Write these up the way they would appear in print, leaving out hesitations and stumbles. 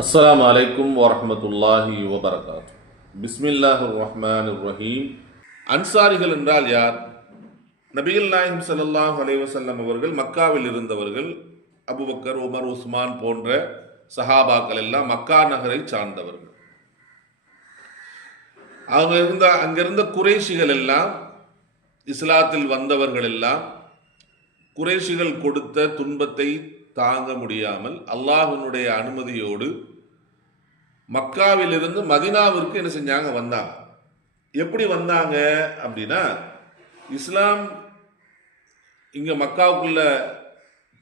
அஸ்ஸலாமு அலைக்கும் வரஹ்மத்துல்லாஹி வபரகாத்து. பிஸ்மில்லாஹிர் ரஹ்மானிர் ரஹீம். அன்சாரிகள் என்றால் யார்? நபிகள் நாயகம் ஸல்லல்லாஹு அலைஹி வஸல்லம் அவர்கள் மக்காவில் இருந்தவர்கள். அபூபக்கர், உமர், உஸ்மான் போன்ற சஹாபாக்கள் எல்லாம் மக்கா நகரை சார்ந்தவர்கள். அங்கிருந்த குறைஷிகள் எல்லாம், இஸ்லாத்தில் வந்தவர்கள் எல்லாம் குறைஷிகள் கொடுத்த துன்பத்தை தாங்க முடியாமல் அல்லாஹ்வினுடைய அனுமதியோடு மக்காவிலிருந்து மதீனாவிற்கு என்ன செஞ்சாங்க? வந்தாங்க. எப்படி வந்தாங்க அப்படின்னா, இஸ்லாம் இங்க மக்காவுக்குள்ள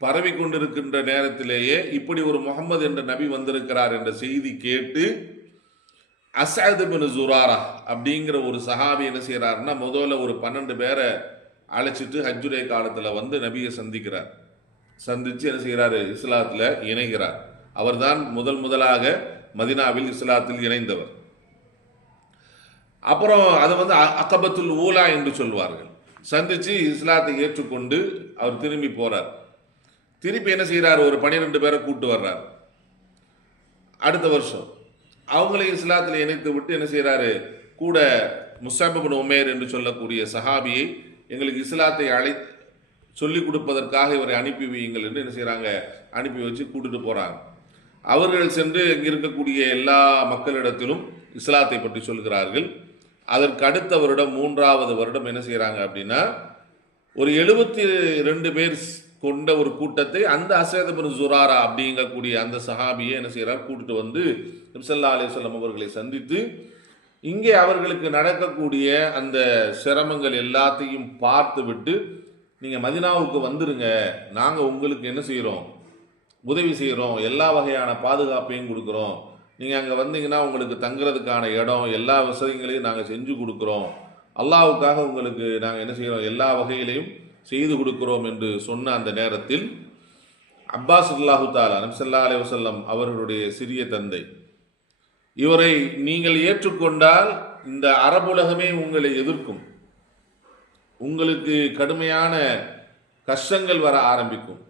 பரவி கொண்டிருக்கின்ற நேரத்திலேயே இப்படி ஒரு முகமது என்ற நபி வந்திருக்கிறார் என்ற செய்தி கேட்டு அஸ்அத் இப்னு ஜுராரா அப்படிங்கிற ஒரு சஹாபி என்ன செய்யறாருன்னா, முதல்ல ஒரு 12 பேரை அழைச்சிட்டு ஹஜ்ஜுடைய காலத்துல வந்து நபியை சந்திச்சு என்ன செய்கிறாரு? இஸ்லாத்துல இணைகிறார். அவர்தான் முதலாக மதீனாவில் இஸ்லாத்தில் இணைந்தவர். அப்புறம் அதை வந்து அகபத்துல் ஊலா என்று சொல்வார்கள். சந்திச்சு இஸ்லாத்தை ஏற்றுக்கொண்டு அவர் திரும்பி போறார். திருப்பி என்ன செய்யறாரு? ஒரு 12 பேரை கூட்டு வர்றார். அடுத்த வருஷம் அவங்களை இஸ்லாத்தில் இணைத்து விட்டு என்ன செய்யறாரு? கூட முஸ்அப் இப்னு உமைர் என்று சொல்லக்கூடிய சஹாபியை எங்களுக்கு இஸ்லாத்தை சொல்லிக் கொடுப்பதற்காக இவரை அனுப்பி வையுங்கள் என்று என்ன செய்யறாங்க? அனுப்பி வச்சு கூட்டிட்டு போறாங்க. அவர்கள் சென்று இங்க இருக்கக்கூடிய எல்லா மக்களிடத்திலும் இஸ்லாத்தை பற்றி சொல்கிறார்கள். அதற்கு அடுத்த வருடம், 3வது வருடம் என்ன செய்யறாங்க அப்படின்னா, ஒரு 72 பேர் கொண்ட ஒரு கூட்டத்தை அந்த அஸ்அத் இப்னு ஜுராரா அப்படிங்கக்கூடிய அந்த சஹாபியை என்ன செய்யறார்? கூட்டிட்டு வந்து நபி ஸல்லல்லாஹு அலைஹி வஸல்லம் அவர்களை சந்தித்து இங்கே அவர்களுக்கு நடக்கக்கூடிய அந்த சிரமங்கள் எல்லாத்தையும் பார்த்து விட்டு, நீங்கள் மதீனாவுக்கு வந்துருங்க, நாங்கள் உங்களுக்கு என்ன செய்கிறோம்? உதவி செய்கிறோம், எல்லா வகையான பாதுகாப்பையும் கொடுக்குறோம். நீங்கள் அங்கே வந்தீங்கன்னா உங்களுக்கு தங்குறதுக்கான இடம், எல்லா வசதிகளையும் நாங்கள் செஞ்சு கொடுக்குறோம். அல்லாஹ்வுக்காக உங்களுக்கு நாங்கள் என்ன செய்கிறோம்? எல்லா வகையிலையும் செய்து கொடுக்குறோம் என்று சொன்ன அந்த நேரத்தில் அப்பாஸ் ரலியல்லாஹு தஆலா நபி ஸல்லல்லாஹு அலைஹி வஸல்லம் அவர்களுடைய சிறிய தந்தை, இவரை நீங்கள் ஏற்றுக்கொண்டால் இந்த அரபுலகமே உங்களை எதிர்க்கும், உங்களுக்கு கடுமையான கஷ்டங்கள் வர ஆரம்பிக்கும்.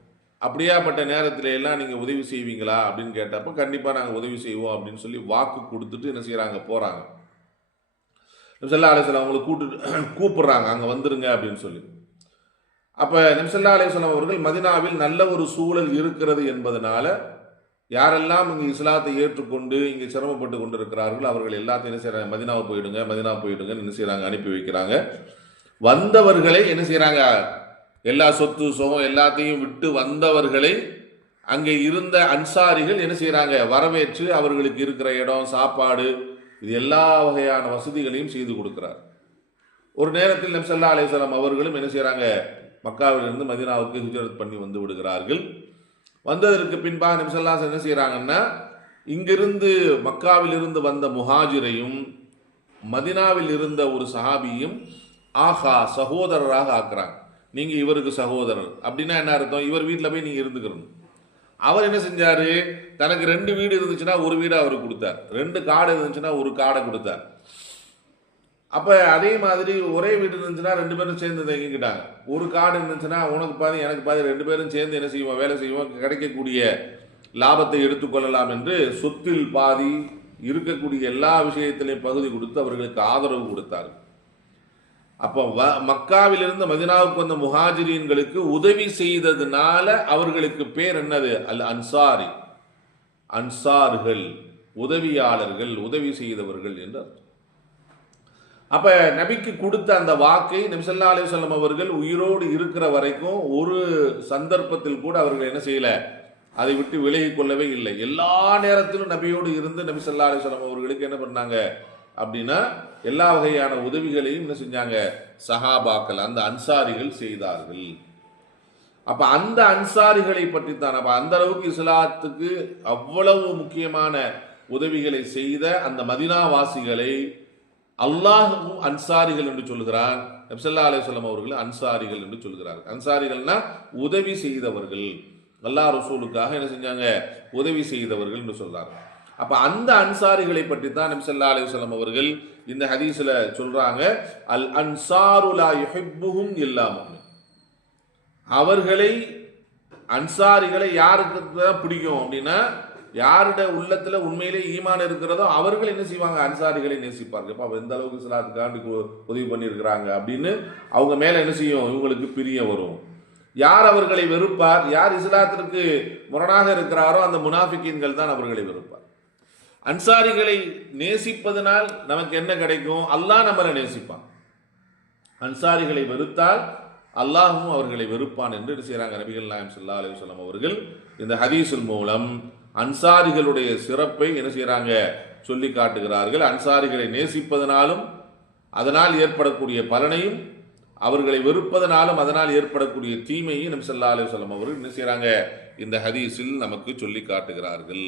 அப்படியாப்பட்ட நேரத்தில் எல்லாம் நீங்கள் உதவி செய்வீங்களா அப்படின்னு கேட்டப்போ, கண்டிப்பாக நாங்கள் உதவி செய்வோம் அப்படின்னு சொல்லி வாக்கு கொடுத்துட்டு என்ன செய்கிறாங்க? போகிறாங்க. நபி ஸல்லல்லாஹு அலைஹி வஸல்லம் அவங்களை கூப்பிடுறாங்க, அங்கே வந்துருங்க அப்படின்னு சொல்லி. அப்போ நபி ஸல்லல்லாஹு அலைஹி வஸல்லம் அவர்கள் மதீனாவில் நல்ல ஒரு சூழல் இருக்கிறது என்பதனால யாரெல்லாம் இங்கே இஸ்லாத்தை ஏற்றுக்கொண்டு இங்கே சிரமப்பட்டு கொண்டிருக்கிறார்கள் அவர்கள் எல்லாத்தையும் என்ன செய்கிறாங்க? மதீனாவை போயிடுங்க என்ன செய்கிறாங்க? அனுப்பி வைக்கிறாங்க. வந்தவர்களை என்ன செய்யறாங்க? எல்லா சொத்து சுகம் எல்லாத்தையும் விட்டு வந்தவர்களை அங்கே இருந்த அன்சாரிகள் என்ன செய்யறாங்க? வரவேற்று அவர்களுக்கு இருக்கிற இடம், சாப்பாடு, இது எல்லா வகையான வசதிகளையும் செய்து கொடுக்கிறார். ஒரு நேரத்தில் நபி ஸல்லல்லாஹு அலைஹி வஸல்லம் அவர்களும் என்ன செய்யறாங்க? மக்காவிலிருந்து மதீனாவுக்கு ஹிஜ்ரத் பண்ணி வந்து விடுகிறார்கள். வந்ததற்கு பின்பாக நபி ஸல்லல்லாஹு அலைஹி வஸல்லம் என்ன செய்யறாங்கன்னா, இங்கிருந்து மக்காவிலிருந்து வந்த முஹாஜிரையும் மதீனாவில் இருந்த ஒரு சஹாபியும் சகோதரராக ஆக்குறாங்க. நீங்க இவருக்கு சகோதரர் அப்படின்னா என்ன அர்த்தம்? இவர் வீட்டில் போய் நீங்க இருந்துக்கணும். அவர் என்ன செஞ்சாரு? தனக்கு 2 வீடு இருந்துச்சுன்னா ஒரு வீடு அவருக்கு கொடுத்தார், 2 காடை இருந்துச்சுன்னா ஒரு காடை கொடுத்தார். அப்ப அதே மாதிரி ஒரே வீடு இருந்துச்சுன்னா 2 பேரும் சேர்ந்து தங்கிக்கிட்டாங்க. ஒரு காடு இருந்துச்சுன்னா உனக்கு பாதி எனக்கு பாதி, 2 பேரும் சேர்ந்து என்ன செய்வோம்? வேலை செய்வோம், கிடைக்கக்கூடிய லாபத்தை எடுத்துக்கொள்ளலாம் என்று சொத்தில் பாதி, இருக்கக்கூடிய எல்லா விஷயத்திலையும் பகுதி கொடுத்து அவர்களுக்கு ஆதரவு கொடுத்தார். அப்போ மக்காவிலிருந்து மதீனாவுக்கு வந்த முஹாஜிரீன்களுக்கு உதவி செய்ததுனால அவர்களுக்கு பேர் என்னது? அல் அன்சாரி, அன்சார்கள், உதவியாளர்கள், உதவி செய்தவர்கள் என்று. அப்ப நபிக்கு கொடுத்த அந்த வாக்கை நபி ஸல்லல்லாஹு அலைஹி வஸல்லம் அவர்கள் உயிரோடு இருக்கிற வரைக்கும் ஒரு சந்தர்ப்பத்தில் கூட அவர்கள் என்ன செய்யல? அதை விட்டு விலகி கொள்ளவே இல்லை. எல்லா நேரத்திலும் நபியோடு இருந்து நபி ஸல்லல்லாஹு அலைஹி வஸல்லம் அவர்களுக்கு என்ன பண்ணாங்க அப்படின்னா, எல்லா வகையான உதவிகளையும் என்ன செஞ்சாங்க? சஹாபாக்கள், அந்த அன்சாரிகள் செய்தார்கள். அப்ப அந்த அன்சாரிகளை பற்றித்தான், அப்ப அந்த அளவுக்கு இஸ்லாத்துக்கு அவ்வளவு முக்கியமான உதவிகளை செய்த அந்த மதீனா வாசிகளை அல்லாஹ்வும் அன்சாரிகள் என்று சொல்கிறார். நபி ஸல்லல்லாஹு அலைஹி வஸல்லம் அவர்கள் அன்சாரிகள் என்று சொல்கிறார். அன்சாரிகள்னா உதவி செய்தவர்கள், அல்லாஹ் ரசூலுக்காக என்ன செஞ்சாங்க? உதவி செய்தவர்கள் என்று சொல்றாங்க. அப்ப அந்த அன்சாரிகளை பற்றி தான் நபி ஸல்லல்லாஹு அலைஹி வஸல்லம் அவர்கள் இந்த ஹதீஸ்ல சொல்றாங்க, அல் அன்சாரு லா யுஹிப்புஹும் இல்லா முஃமின். அவர்களை அன்சாரிகளை யாருக்கு தான் பிடிக்கும் அப்படின்னா, யாருடைய உள்ளத்துல உண்மையிலே ஈமான் இருக்கிறதோ அவர்கள் என்ன செய்வாங்க, அன்சாரிகளை நேசிப்பார்கள். அப்ப எந்த அளவுக்கு இஸ்லாத்துக்காண்டி உதவி பண்ணியிருக்கிறாங்க அப்படின்னு அவங்க மேல என்ன செய்யும், இவங்களுக்கு பிரியம் வரும். யார் அவர்களை வெறுப்பார், யார் இஸ்லாத்திற்கு முரணாக இருக்கிறாரோ அந்த முனாஃபிக்கீன்கள் தான் அவர்களை வெறுப்பார். அன்சாரிகளை நேசிப்பதனால் நமக்கு என்ன கிடைக்கும், அல்லாஹ் நம்மளை நேசிப்பான். அன்சாரிகளை வெறுத்தால் அல்லாஹும் அவர்களை வெறுப்பான் என்று செய்கிறாங்க நபிகள் நாயகம் ஸல்லல்லாஹு அலைஹி வஸல்லம் அவர்கள். இந்த ஹதீஸின் மூலம் அன்சாரிகளுடைய சிறப்பை என்ன செய்கிறாங்க, சொல்லி காட்டுகிறார்கள். அன்சாரிகளை நேசிப்பதனாலும் அதனால் ஏற்படக்கூடிய பலனையும், அவர்களை வெறுப்பதனாலும் அதனால் ஏற்படக்கூடிய தீமையை நபி ஸல்லல்லாஹு அலைஹி வஸல்லம் அவர்கள் என்ன செய்கிறாங்க, இந்த ஹதீஸில் நமக்கு சொல்லி காட்டுகிறார்கள்.